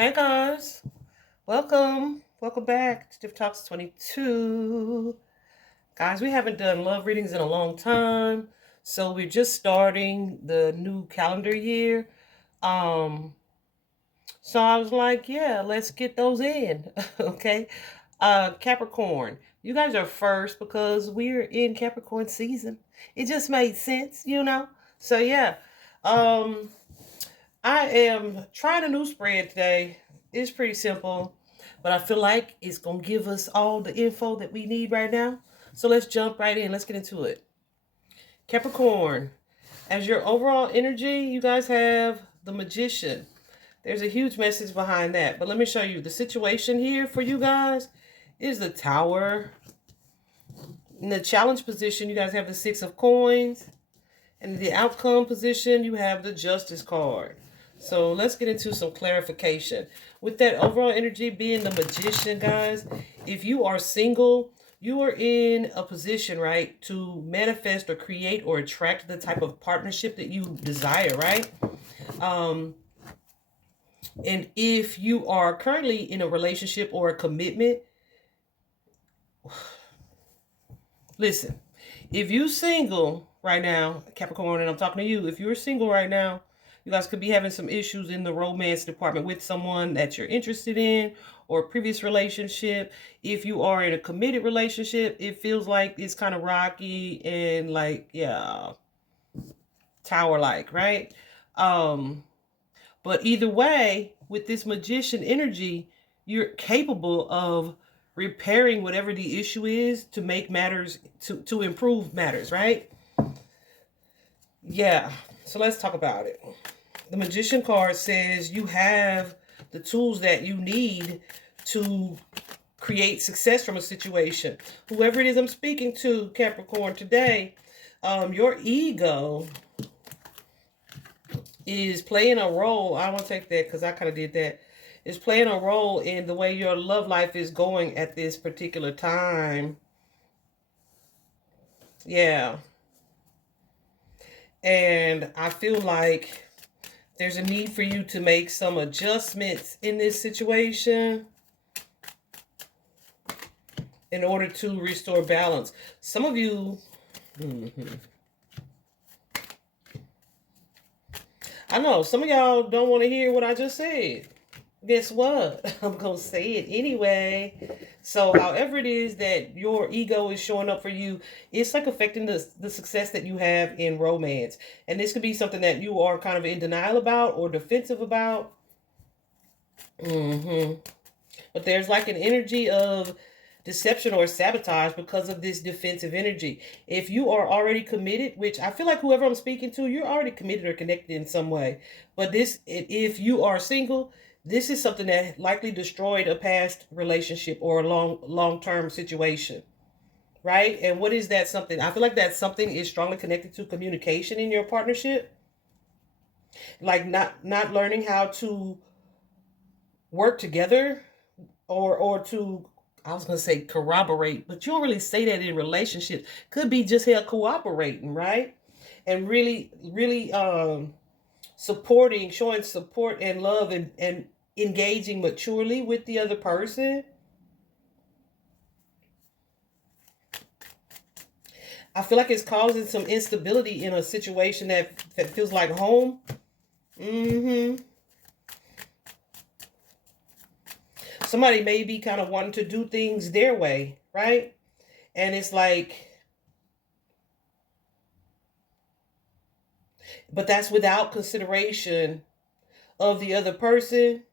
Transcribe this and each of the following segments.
Hey guys, welcome back to Diff Talks 22. Guys, we haven't done love readings in a long time, so we're just starting the new calendar year. Um, so I was like, yeah, let's get those in, okay? Capricorn, you guys are first because we're in Capricorn season. It just made sense, you know. So yeah, um, I am trying a new spread today. It's pretty simple, but I feel like it's going to give us all the info that we need right now. So let's jump right in. Let's get into it. Capricorn, as your overall energy, you guys have the Magician. There's a huge message behind that, but let me show you. The situation here for you guys is the Tower. In the challenge position, you guys have the Six of Coins. And in the outcome position, you have the Justice card. So let's get into some clarification. With that overall energy being the Magician, guys, if you are single, you are in a position, right, to manifest or create or attract the type of partnership that you desire, right? And if you are currently in a relationship or a commitment, listen, if you're single right now, Capricorn, and I'm talking to you, if you're single right now, you guys could be having some issues in the romance department with someone that you're interested in or a previous relationship. If you are in a committed relationship, it feels like it's kind of rocky and like, yeah, tower-like, right? But either way, with this Magician energy, you're capable of repairing whatever the issue is to make matters, to improve matters, right? Yeah, so let's talk about it. The Magician card says you have the tools that you need to create success from a situation. Whoever it is I'm speaking to, Capricorn, today, your ego is playing a role. I want to take that because I kind of did that. Is playing a role in the way your love life is going at this particular time. Yeah. And I feel like there's a need for you to make some adjustments in this situation in order to restore balance. Some of you, I know, some of y'all don't want to hear what I just said. Guess what? I'm going to say it anyway. So however it is that your ego is showing up for you, it's like affecting the success that you have in romance. And this could be something that you are kind of in denial about or defensive about. But there's like an energy of deception or sabotage because of this defensive energy. If you are already committed, which I feel like whoever I'm speaking to, you're already committed or connected in some way. But this, if you are single, this is something that likely destroyed a past relationship or a long-term situation, right? And what is that something? I feel like that something is strongly connected to communication in your partnership. Like not learning how to work together or to, I was gonna say corroborate, but you don't really say that in relationships. Could be just here cooperating, right? And really supporting, showing support and love and engaging maturely with the other person. I feel like it's causing some instability in a situation that feels like home. Somebody may be kind of wanting to do things their way, right? And it's like, but that's without consideration of the other person.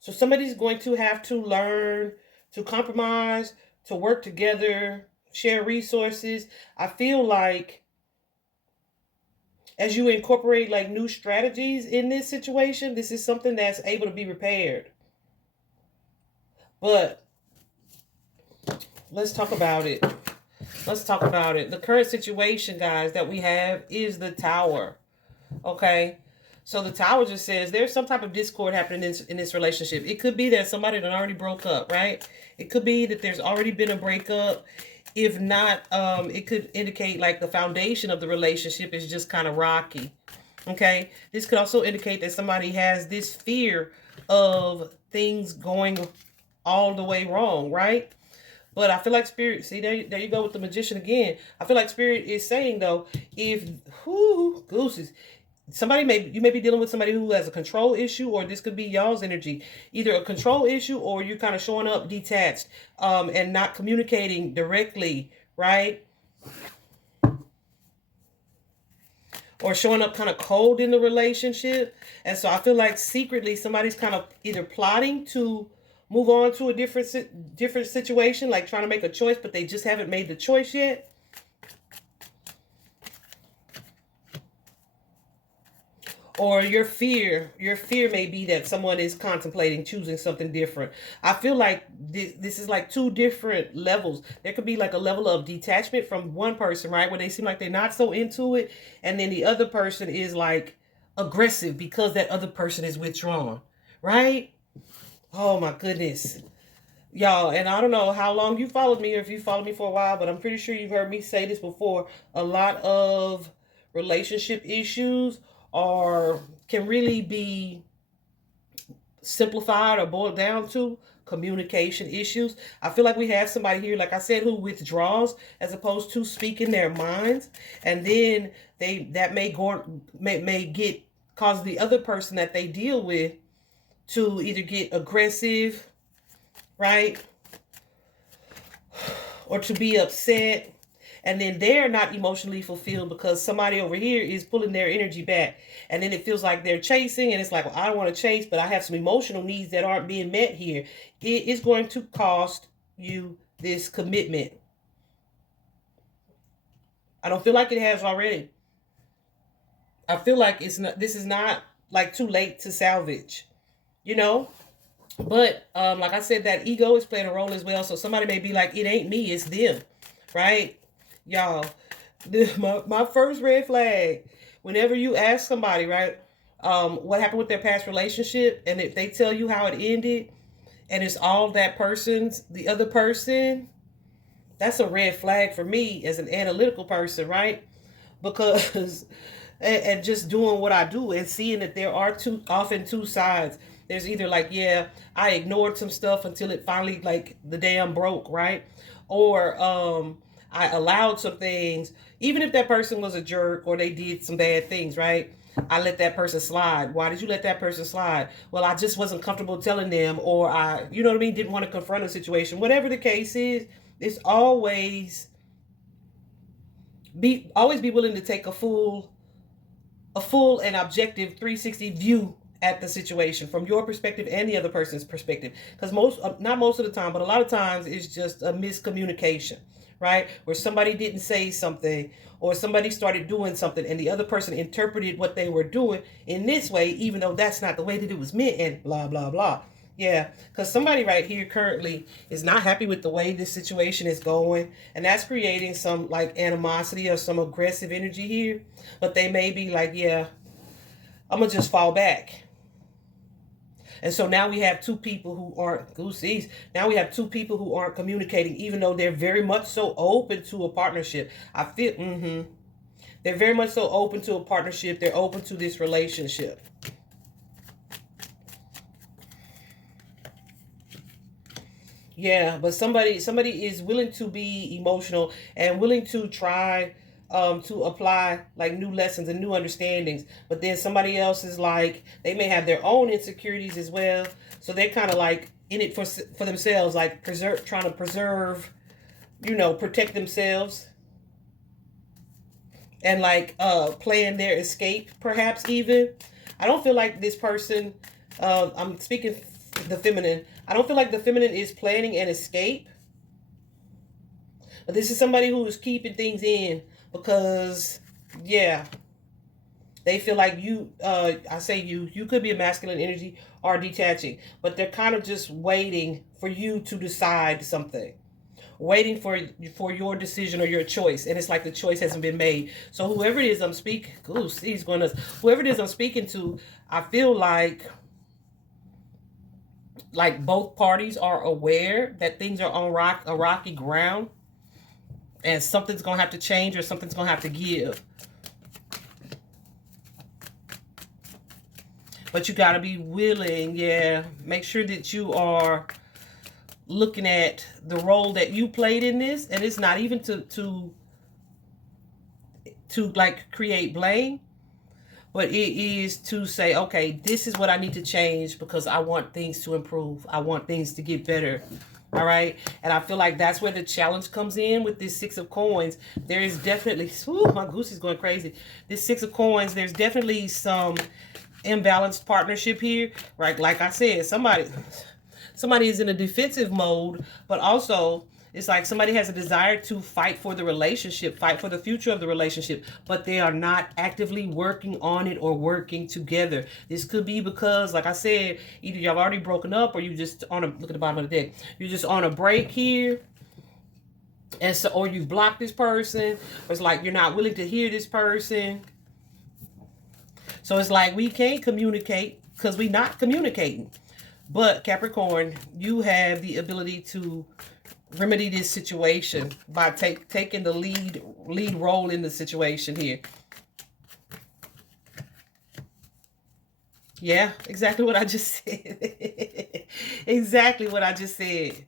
So somebody's going to have to learn to compromise, to work together, share resources. I feel like as you incorporate like new strategies in this situation, this is something that's able to be repaired. But let's talk about it. Let's talk about it. The current situation, guys, that we have is the Tower. Okay? So the Tower just says there's some type of discord happening in this relationship. It could be that somebody that already broke up, right? It could be that there's already been a breakup. If not, it could indicate like the foundation of the relationship is just kind of rocky. Okay, this could also indicate that somebody has this fear of things going all the way wrong, right? But I feel like spirit, see, there you go with the magician again. I feel like spirit is saying though, if whoo gooses, you may be dealing with somebody who has a control issue, or this could be y'all's energy, either a control issue or you kind of showing up detached, and not communicating directly, right? Or showing up kind of cold in the relationship. And so I feel like secretly somebody's kind of either plotting to move on to a different situation, like trying to make a choice, but they just haven't made the choice yet. Or your fear may be that someone is contemplating choosing something different. I feel like this is like two different levels. There could be like a level of detachment from one person, right, where they seem like they're not so into it, and then the other person is like aggressive because that other person is withdrawn, right? Oh my goodness, y'all. And I don't know how long you followed me, or if you followed me for a while, but I'm pretty sure you've heard me say this before. A lot of relationship issues are can really be simplified or boiled down to communication issues. I feel like we have somebody here, like I said, who withdraws as opposed to speaking their minds, and then they that may get cause the other person that they deal with to either get aggressive, right, or to be upset, and then they're not emotionally fulfilled because somebody over here is pulling their energy back, and then it feels like they're chasing, and it's like, well, I don't want to chase, but I have some emotional needs that aren't being met here. It is going to cost you this commitment. I don't feel like it has already. I feel like it's not, this is not like too late to salvage, you know. But like I said, that ego is playing a role as well. So somebody may be like, it ain't me, it's them, right? Y'all, my first red flag, whenever you ask somebody, right, what happened with their past relationship, and if they tell you how it ended, and it's all that person's, the other person, that's a red flag for me as an analytical person, right? Because and just doing what I do and seeing that there are often two sides. There's either like, yeah, I ignored some stuff until it finally like the dam broke, right? Or I allowed some things, even if that person was a jerk or they did some bad things, right? I let that person slide. Why did you let that person slide? Well, I just wasn't comfortable telling them, or I, you know what I mean, didn't want to confront a situation. Whatever the case is, it's always be willing to take a full and objective 360 view at the situation from your perspective and the other person's perspective, because not most of the time, but a lot of times it's just a miscommunication, right, where somebody didn't say something, or somebody started doing something and the other person interpreted what they were doing in this way, even though that's not the way that it was meant, and blah blah blah. Yeah, because somebody right here currently is not happy with the way this situation is going, and that's creating some like animosity or some aggressive energy here. But they may be like, yeah, I'm gonna just fall back. And so now we have two people who aren't goosies. Now we have two people who aren't communicating, even though they're very much so open to a partnership. I feel, they're very much so open to a partnership. They're open to this relationship. Yeah, but somebody is willing to be emotional and willing to try to apply like new lessons and new understandings. But then somebody else is like, they may have their own insecurities as well. So they're kind of like in it for themselves, like trying to preserve, protect themselves, and like playing their escape perhaps even. I don't feel like this person, I'm speaking the feminine. I don't feel like the feminine is planning an escape. But this is somebody who is keeping things in because, yeah, they feel like you could be a masculine energy or detaching, but they're kind of just waiting for you to decide something, waiting for your decision or your choice, and it's like the choice hasn't been made. So whoever it is I'm speaking, whoever it is I'm speaking to, I feel like both parties are aware that things are on a rocky ground, and something's gonna have to change or something's gonna have to give. But you got to be willing. Yeah. Make sure that you are looking at the role that you played in this. And it's not even to like create blame, but it is to say, okay, this is what I need to change because I want things to improve. I want things to get better. All right. And I feel like that's where the challenge comes in with this Six of Coins. There is definitely, whew, my goose is going crazy. This Six of Coins, there's definitely some imbalanced partnership here, right? Like I said, somebody is in a defensive mode, but also it's like somebody has a desire to fight for the relationship, fight for the future of the relationship, but they are not actively working on it or working together. This could be because, like I said, either y'all already broken up or you just on a, look at the bottom of the deck, you're just on a break here. And so, or you block this person, or it's like you're not willing to hear this person. So it's like we can't communicate because we're not communicating. But Capricorn, you have the ability to remedy this situation by taking the lead role in the situation here. Yeah, exactly what I just said. Exactly what I just said.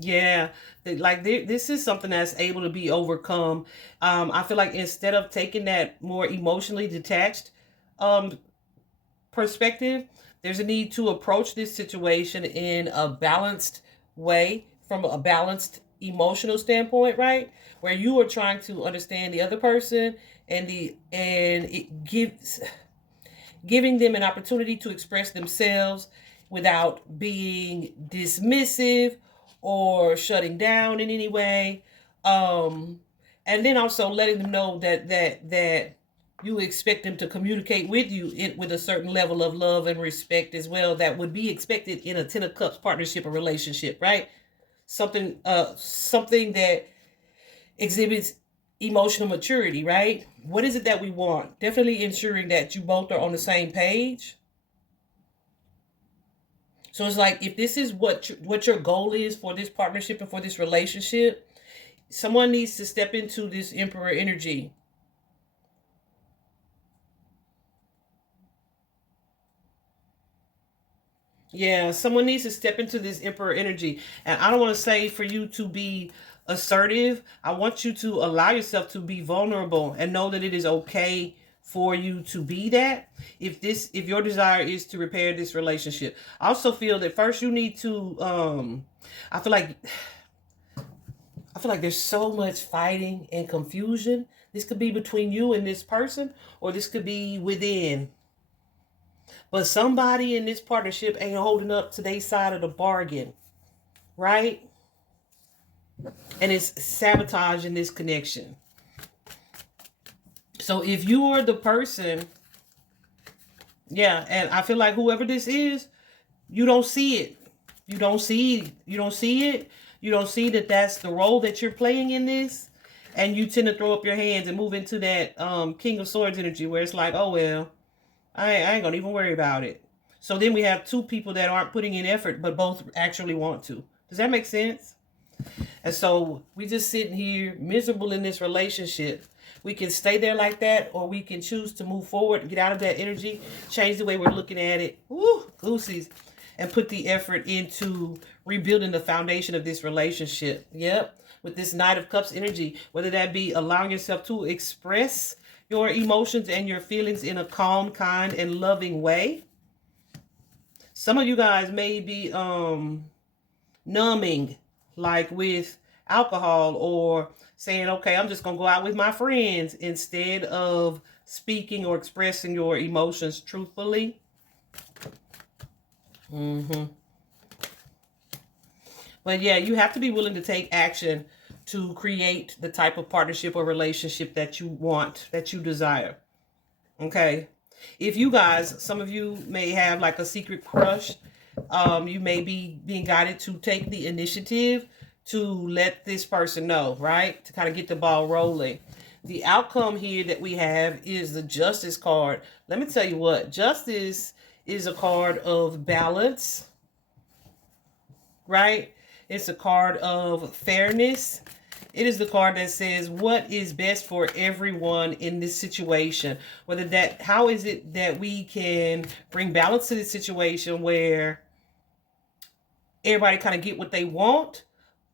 Yeah, like this is something that's able to be overcome. I feel like instead of taking that more emotionally detached perspective, there's a need to approach this situation in a balanced way, from a balanced emotional standpoint, right? Where you are trying to understand the other person and it gives giving them an opportunity to express themselves without being dismissive or shutting down in any way. And then also letting them know that you expect them to communicate with you with a certain level of love and respect as well that would be expected in a Ten of Cups partnership or relationship, right? Something that exhibits emotional maturity, right? What is it that we want? Definitely ensuring that you both are on the same page. So it's like, if this is what your goal is for this partnership and for this relationship, someone needs to step into this Emperor energy. Yeah, someone needs to step into this Emperor energy. And I don't want to say for you to be assertive. I want you to allow yourself to be vulnerable and know that it is okay for you to be that. If your desire is to repair this relationship. I also feel that first you need to I feel like there's so much fighting and confusion. This could be between you and this person, or this could be within. But somebody in this partnership ain't holding up to their side of the bargain, right? And it's sabotaging this connection. So if you are the person, yeah, and I feel like whoever this is, you don't see it. You don't see it. You don't see it. You don't see that that's the role that you're playing in this. And you tend to throw up your hands and move into that King of Swords energy where it's like, oh, well, I ain't going to even worry about it. So then we have two people that aren't putting in effort, but both actually want to. Does that make sense? And so we just sitting here miserable in this relationship. We can stay there like that, or we can choose to move forward, get out of that energy, change the way we're looking at it. Woo, goosies. And put the effort into rebuilding the foundation of this relationship. Yep. With this Knight of Cups energy, whether that be allowing yourself to express your emotions and your feelings in a calm, kind, and loving way. Some of you guys may be numbing, like with alcohol, or saying, okay, I'm just going to go out with my friends, instead of speaking or expressing your emotions truthfully. But yeah, you have to be willing to take action to create the type of partnership or relationship that you want, that you desire. Okay. If you guys, some of you may have like a secret crush. You may be being guided to take the initiative to let this person know, right? To kind of get the ball rolling. The outcome here that we have is the Justice card. Let me tell you what, Justice is a card of balance, right? It's a card of fairness. It is the card that says what is best for everyone in this situation. How is it that we can bring balance to this situation where everybody kind of get what they want,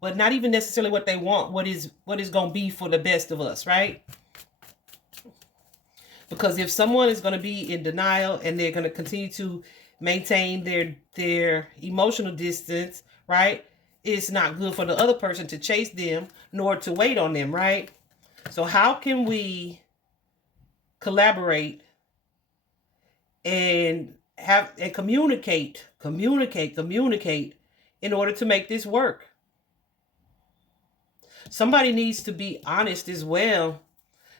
but not even necessarily what they want, what is going to be for the best of us, right? Because if someone is going to be in denial and they're going to continue to maintain their emotional distance, right? It's not good for the other person to chase them nor to wait on them, right? So how can we collaborate and communicate in order to make this work? Somebody needs to be honest as well,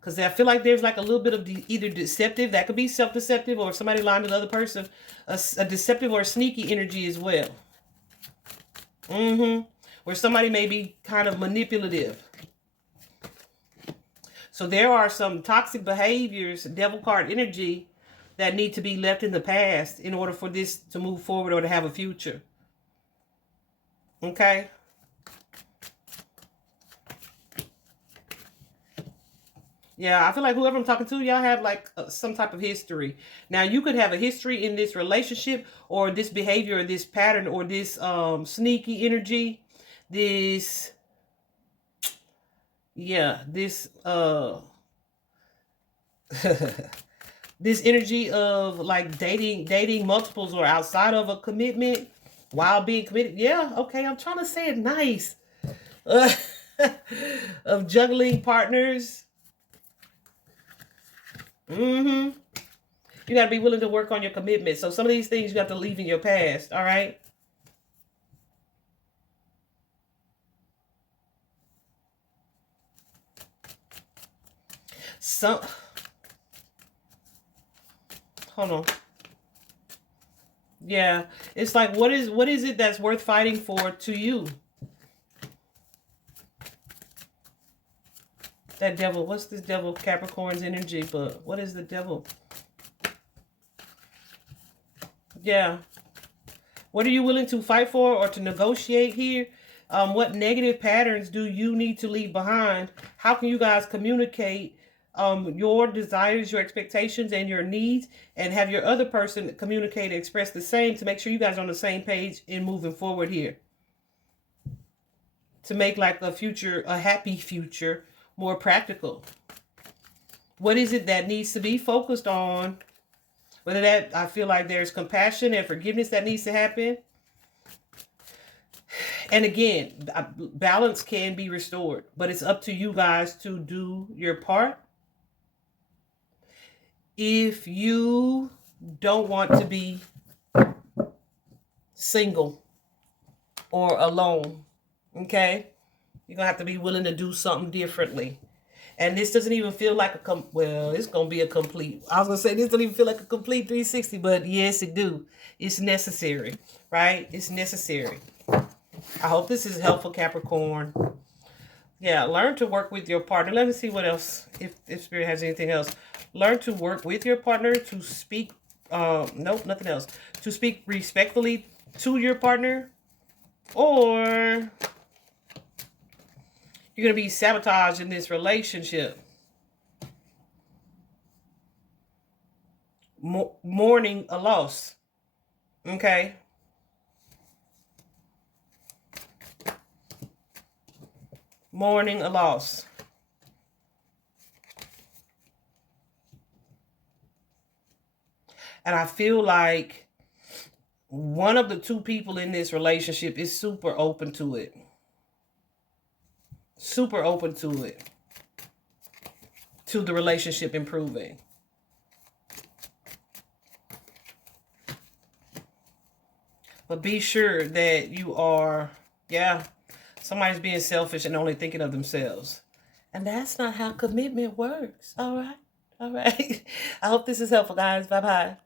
because I feel like there's like a little bit of either deceptive, that could be self-deceptive, or if somebody lying to the other person, a deceptive or sneaky energy as well. Where somebody may be kind of manipulative. So there are some toxic behaviors, devil card energy, that need to be left in the past in order for this to move forward or to have a future. Okay? Yeah, I feel like whoever I'm talking to, y'all have like some type of history. Now, you could have a history in this relationship or this behavior or this pattern or this sneaky energy. This this energy of like dating multiples or outside of a commitment while being committed. Yeah, okay, I'm trying to say it nice. Of juggling partners. You got to be willing to work on your commitment. So some of these things you got to leave in your past, all right? Hold on. Yeah, it's like what is it that's worth fighting for to you? That devil, what's this devil Capricorn's energy? But what is the devil? Yeah. What are you willing to fight for or to negotiate here? What negative patterns do you need to leave behind? How can you guys communicate your desires, your expectations, and your needs, and have your other person communicate and express the same to make sure you guys are on the same page in moving forward here? To make like a happy future, more practical. What is it that needs to be focused on? Whether that, I feel like there's compassion and forgiveness that needs to happen. And again, balance can be restored, but it's up to you guys to do your part. If you don't want to be single or alone, okay, you're going to have to be willing to do something differently. And this doesn't even feel like it's going to be a complete, I was going to say this doesn't even feel like a complete 360, but yes, it do. It's necessary, right? It's necessary. I hope this is helpful, Capricorn. Yeah, learn to work with your partner. Let me see what else, if Spirit has anything else. Learn to work with your partner, to speak, nope, nothing else. To speak respectfully to your partner, or you're going to be sabotaged in this relationship. Mourning a loss. Okay. Mourning a loss. And I feel like one of the two people in this relationship is super open to it. Super open to it. To the relationship improving. But be sure that you are, somebody's being selfish and only thinking of themselves. And that's not how commitment works. All right. All right. I hope this is helpful, guys. Bye-bye.